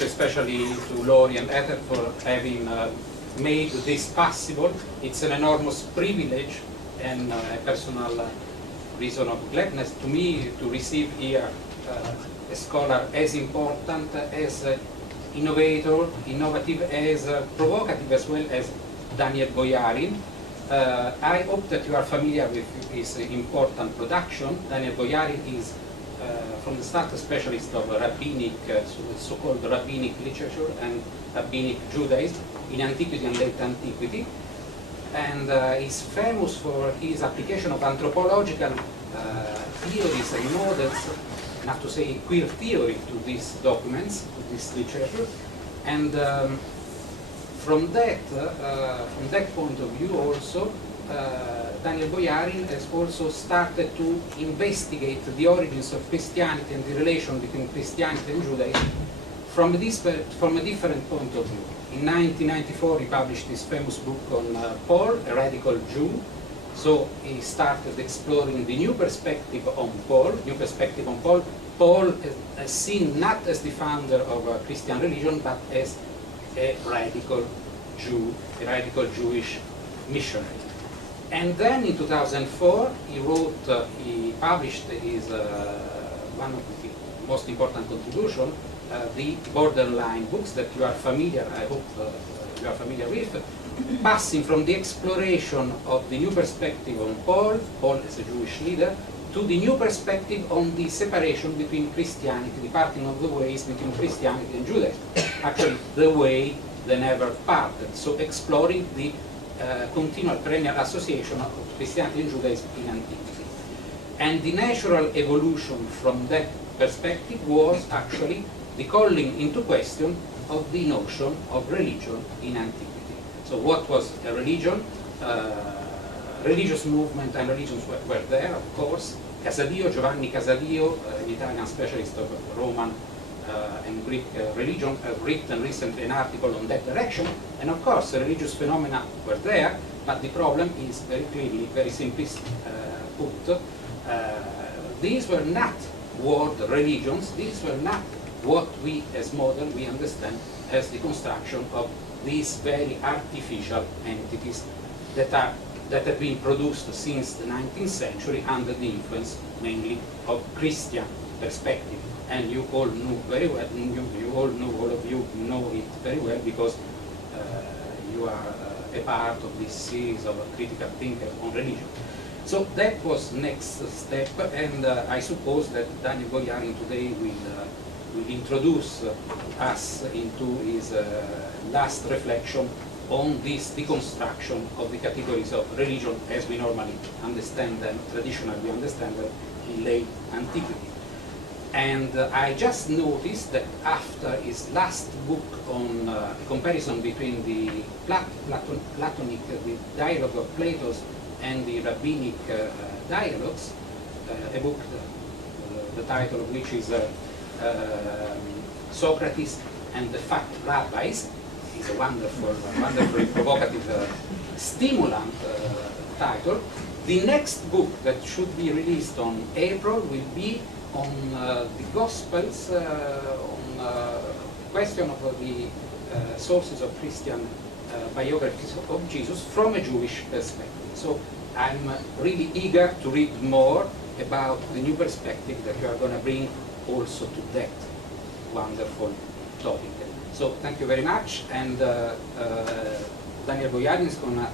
especially to Lori and Ether for having made this possible. It's an enormous privilege and a personal reason of gladness to me to receive here a scholar as important, as innovative, as provocative as well as Daniel Boyarin. I hope that you are familiar with his important production. Daniel Boyarin is from the start a specialist of rabbinic, so-called rabbinic literature and rabbinic Judaism in antiquity and late antiquity, and is famous for his application of anthropological theories and models, not to say queer theory, to these documents, to this literature. And from that point of view also, Daniel Boyarin has also started to investigate the origins of Christianity and the relation between Christianity and Judaism from a different point of view. In 1994 he published his famous book on Paul, a radical Jew. So he started exploring the new perspective on Paul. Paul is seen not as the founder of a Christian religion, but as a radical Jew, a radical Jewish missionary. And then in 2004, he published his one of the most important contribution, the Borderline books that you are familiar, I hope you are familiar with, passing from the exploration of the new perspective on Paul as a Jewish leader, to the new perspective on the separation between Christianity, the parting of the ways between Christianity and Judaism. Actually, the way they never parted. So exploring the continual perennial association of Christianity and Judaism in antiquity. And the natural evolution from that perspective was actually the calling into question of the notion of religion in antiquity. So what was a religion? Religious movement and religions were there, of course. Giovanni Casadio, an Italian specialist of Roman and Greek religion, has written recently an article on that direction. And of course, religious phenomena were there, but the problem is very clearly, very simply put, these were not world religions, these were not what we as modern, we understand as the construction of these very artificial entities that have been produced since the 19th century under the influence mainly of Christian perspective. And you all know very well, all of you know it very well, because you are a part of this series of critical thinkers on religion. So that was next step, and I suppose that Daniel Boyarin today will introduce us into his last reflection on this deconstruction of the categories of religion as we normally understand them, traditionally understand them in late antiquity. And I just noticed that after his last book on comparison between the Platonic, the dialogue of Plato's and the rabbinic dialogues, a book, the title of which is Socrates and the Fat Rabbis, is a wonderfully provocative, stimulant title. The next book that should be released on April will be on the Gospels, on question of the sources of Christian biographies of Jesus from a Jewish perspective. So I'm really eager to read more about the new perspective that you are going to bring also to that wonderful topic. So thank you very much, and Daniel Boyarin is gonna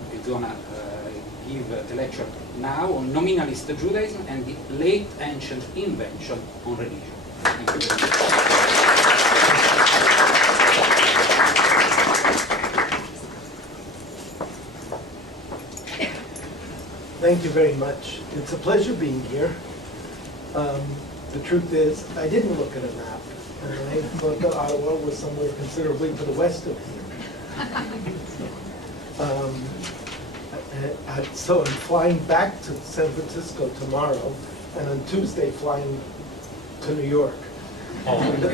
give a lecture now on Nominalist Judaism and the late ancient invention on religion. Thank you very much. Thank you very much. It's a pleasure being here. The truth is, I didn't look at a map, and I thought that Ottawa was somewhere considerably to the west of here. So I'm flying back to San Francisco tomorrow, and on Tuesday flying to New York. And,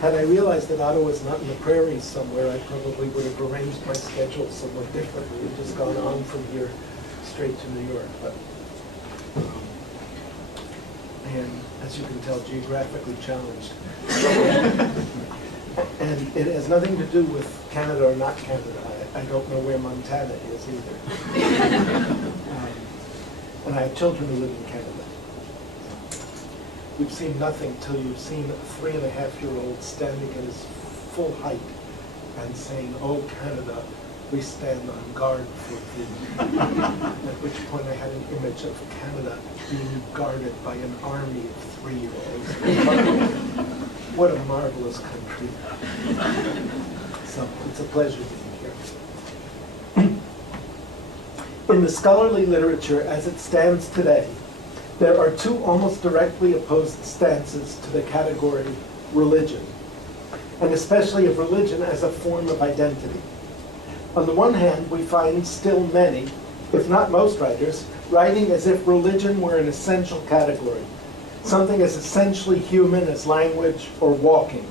had I realized that Ottawa was not in the prairies somewhere, I probably would have arranged my schedule somewhat differently and just gone on from here straight to New York. But, and as you can tell, geographically challenged. has nothing to do with Canada or not Canada. I don't know where Montana is either. And I have children who live in Canada. You've seen nothing till you've seen a 3.5-year-old standing at his full height and saying, "Oh, Canada, we stand on guard for thee." At which point I had an image of Canada being guarded by an army of 3-year-olds. What a marvelous country. So it's a pleasure being here. In the scholarly literature as it stands today, there are two almost directly opposed stances to the category religion, and especially of religion as a form of identity. On the one hand, we find still many, if not most writers, writing as if religion were an essential category, something as essentially human as language or walking.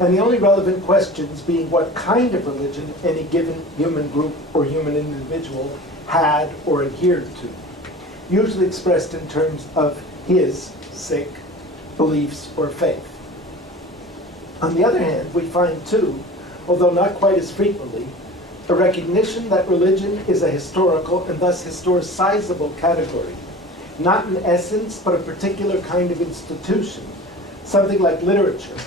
And the only relevant questions being what kind of religion any given human group or human individual had or adhered to, usually expressed in terms of his, sick, beliefs or faith. On the other hand, we find too, although not quite as frequently, a recognition that religion is a historical and thus historicizable category, not an essence but a particular kind of institution, something like literature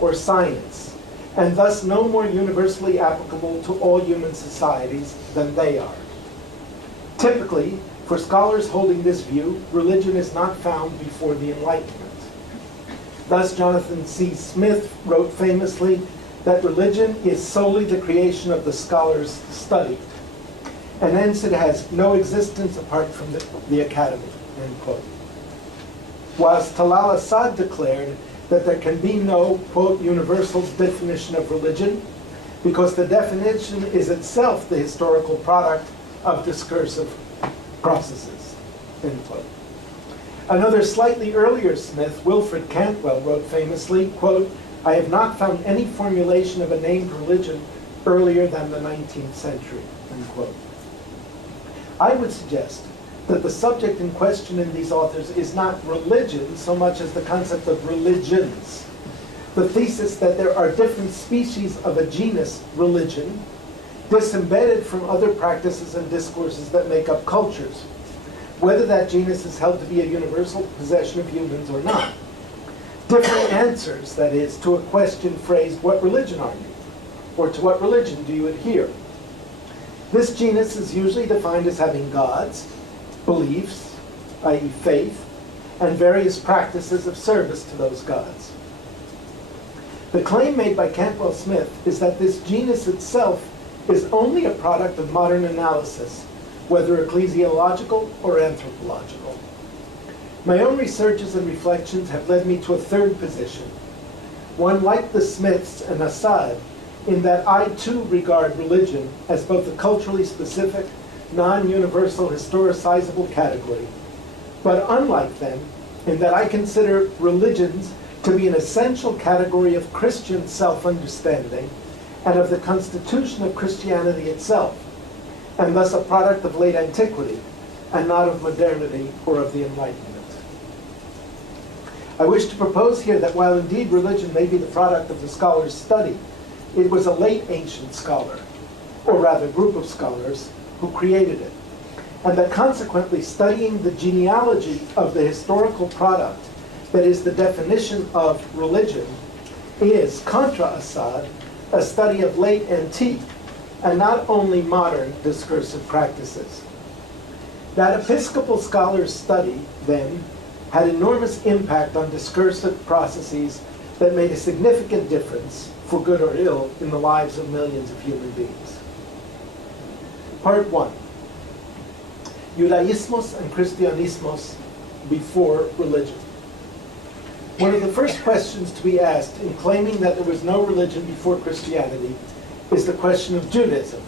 or science, and thus no more universally applicable to all human societies than they are. Typically, for scholars holding this view, religion is not found before the Enlightenment. Thus, Jonathan C. Smith wrote famously that religion is solely the creation of the scholars studied, and hence it has no existence apart from the academy, end quote. Whilst Talal Asad declared that there can be no, quote, universal definition of religion, because the definition is itself the historical product of discursive processes, end quote. Another slightly earlier Smith, Wilfred Cantwell, wrote famously, quote, "I have not found any formulation of a named religion earlier than the 19th century," end quote. I would suggest that the subject in question in these authors is not religion so much as the concept of religions. The thesis that there are different species of a genus, religion, disembedded from other practices and discourses that make up cultures, whether that genus is held to be a universal possession of humans or not. Different answers, that is, to a question phrased, "What religion are you?" or "To what religion do you adhere?" This genus is usually defined as having gods, beliefs, i.e. faith, and various practices of service to those gods. The claim made by Cantwell Smith is that this genus itself is only a product of modern analysis, whether ecclesiological or anthropological. My own researches and reflections have led me to a third position, one like the Smiths and Assad, in that I too regard religion as both a culturally specific, non-universal, historicizable category, but unlike them, in that I consider religions to be an essential category of Christian self-understanding and of the constitution of Christianity itself, and thus a product of late antiquity, and not of modernity or of the Enlightenment. I wish to propose here that while indeed religion may be the product of the scholar's study, it was a late ancient scholar, or rather group of scholars, who created it, and that consequently studying the genealogy of the historical product, that is the definition of religion, is, contra Assad, a study of late antique and not only modern discursive practices. That Episcopal scholar's study, then, had enormous impact on discursive processes that made a significant difference, for good or ill, in the lives of millions of human beings. Part 1. Judaismos and Christianismos before religion. One of the first questions to be asked in claiming that there was no religion before Christianity is the question of Judaism,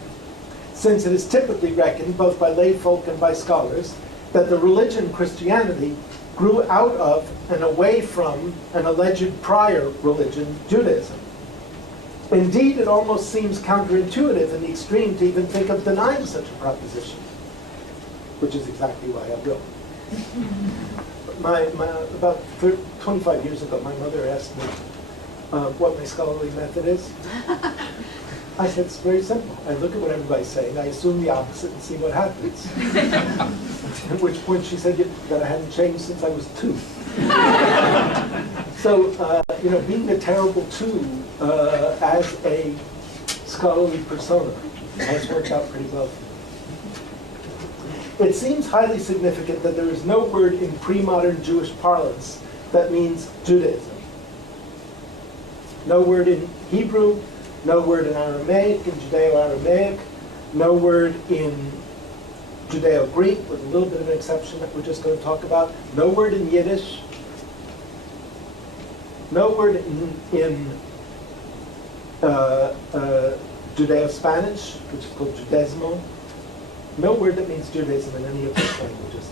since it is typically reckoned, both by lay folk and by scholars, that the religion Christianity grew out of and away from an alleged prior religion, Judaism. Indeed, it almost seems counterintuitive in the extreme to even think of denying such a proposition, which is exactly why I will. About 25 years ago, my mother asked me, what my scholarly method is? I said, it's very simple. I look at what everybody's saying, I assume the opposite and see what happens. At which point she said that I hadn't changed since I was 2. So, being a terrible 2 as a scholarly persona has worked out pretty well for me. It seems highly significant that there is no word in pre-modern Jewish parlance that means Judaism. No word in Hebrew, no word in Aramaic, in Judeo-Aramaic, no word in Judeo-Greek, with a little bit of an exception that we're just going to talk about, no word in Yiddish, no word in Judeo-Spanish, which is called Judaismo, no word that means Judaism in any of those languages.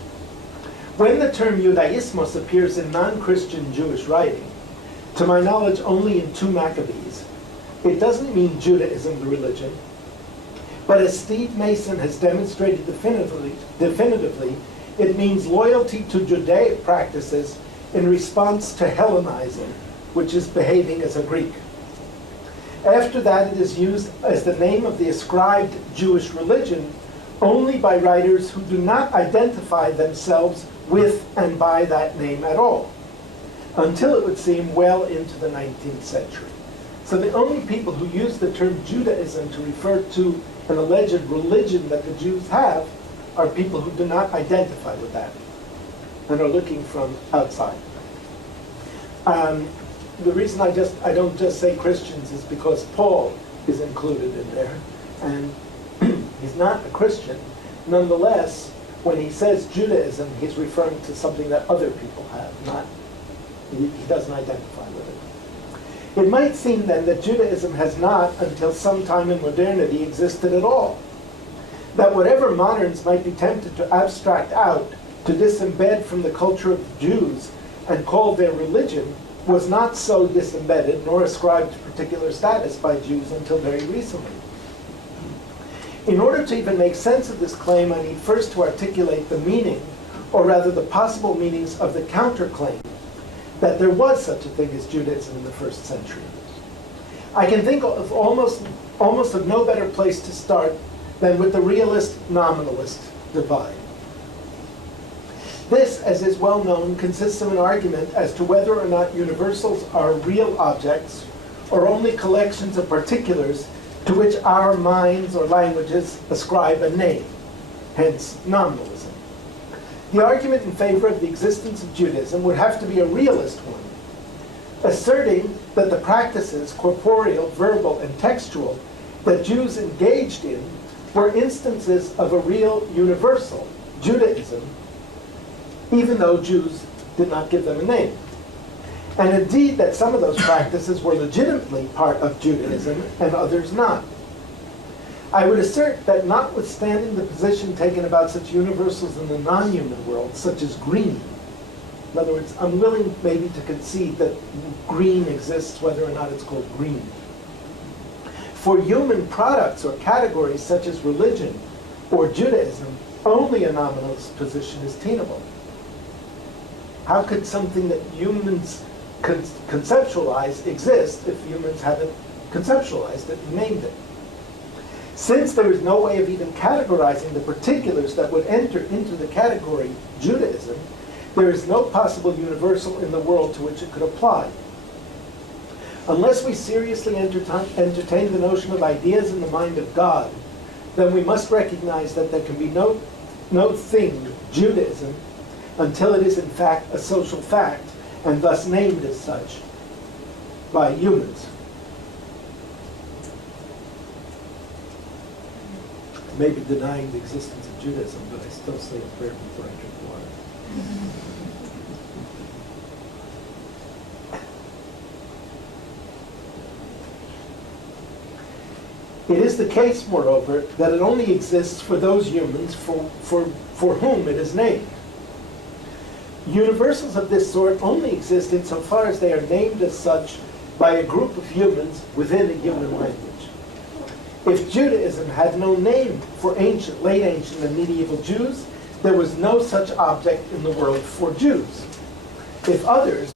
When the term Judaismos appears in non-Christian Jewish writing, to my knowledge only in 2 Maccabees, it doesn't mean Judaism, the religion, but as Steve Mason has demonstrated definitively, it means loyalty to Judaic practices in response to Hellenizing, which is behaving as a Greek. After that, it is used as the name of the ascribed Jewish religion only by writers who do not identify themselves with and by that name at all, until it would seem well into the 19th century. So the only people who use the term Judaism to refer to an alleged religion that the Jews have are people who do not identify with that and are looking from outside. The reason I don't just say Christians is because Paul is included in there, and he's not a Christian. Nonetheless, when he says Judaism, he's referring to something that other people have, he doesn't identify with it. It might seem then that Judaism has not, until some time in modernity, existed at all. That whatever moderns might be tempted to abstract out, to disembed from the culture of the Jews and call their religion, was not so disembedded nor ascribed particular status by Jews until very recently. In order to even make sense of this claim, I need first to articulate the meaning, or rather the possible meanings of the counterclaim, that there was such a thing as Judaism in the 1st century. I can think of almost of no better place to start than with the realist-nominalist divide. This, as is well known, consists of an argument as to whether or not universals are real objects or only collections of particulars to which our minds or languages ascribe a name, hence nominalism. The argument in favor of the existence of Judaism would have to be a realist one, asserting that the practices, corporeal, verbal, and textual, that Jews engaged in were instances of a real universal, Judaism, even though Jews did not give them a name. And indeed that some of those practices were legitimately part of Judaism and others not. I would assert that notwithstanding the position taken about such universals in the non-human world, such as green, in other words, I'm willing maybe to concede that green exists whether or not it's called green. For human products or categories such as religion or Judaism, only a nominalist position is tenable. How could something that humans conceptualize exist if humans haven't conceptualized it and named it? Since there is no way of even categorizing the particulars that would enter into the category Judaism, there is no possible universal in the world to which it could apply. Unless we seriously entertain the notion of ideas in the mind of God, then we must recognize that there can be no thing, Judaism, until it is in fact a social fact, and thus named as such by humans. I may be denying the existence of Judaism, but I still say a prayer before I drink water. It is the case, moreover, that it only exists for those humans for whom it is named. Universals of this sort only exist insofar as they are named as such by a group of humans within a human language. If Judaism had no name for late ancient and medieval Jews, there was no such object in the world for Jews. If others,